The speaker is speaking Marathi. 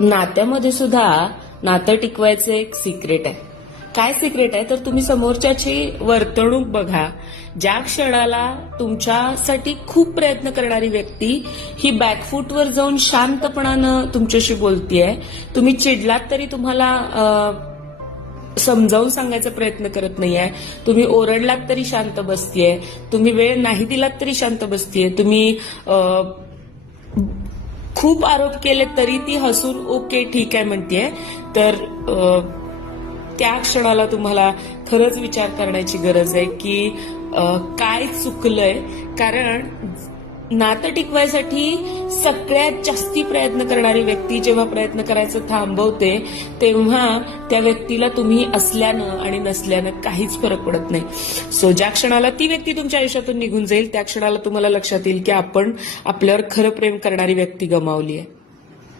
नात्यामध्ये सुद्धा नातं टिकवायचं एक सिक्रेट आहे. काय सिक्रेट आहे तर तुम्ही समोरच्याची वर्तणूक बघा. ज्या क्षणाला तुमच्यासाठी खूप प्रयत्न करणारी व्यक्ती ही बॅकफूटवर जाऊन शांतपणानं तुमच्याशी बोलतीये, तुम्ही चिडलात तरी तुम्हाला समजावून सांगायचा प्रयत्न करत नाहीये, तुम्ही ओरडलात तरी शांत बसतीये, तुम्ही वेळ नाही दिलात तरी शांत बसतीये, तुम्ही खूप आरोप केले तरी ती हसून ओके ठीक आहे म्हणतीये, तर त्या क्षणाला तुम्हाला खरंच विचार करण्याची गरज आहे की काय चुकलंय. कारण नातं टिकवायसाठी सगळ्यात जास्ती प्रयत्न करणारी व्यक्ती जेव्हा प्रयत्न करायचं थांबवते तेव्हा त्या व्यक्तीला तुम्ही असल्यानं आणि नसल्यानं काहीच फरक पडत नाही. सो ज्या क्षणाला ती व्यक्ती तुमच्या आयुष्यातून निघून जाईल त्या क्षणाला तुम्हाला लक्षात येईल की आपण आपल्यावर खरं प्रेम करणारी व्यक्ती गमावली आहे.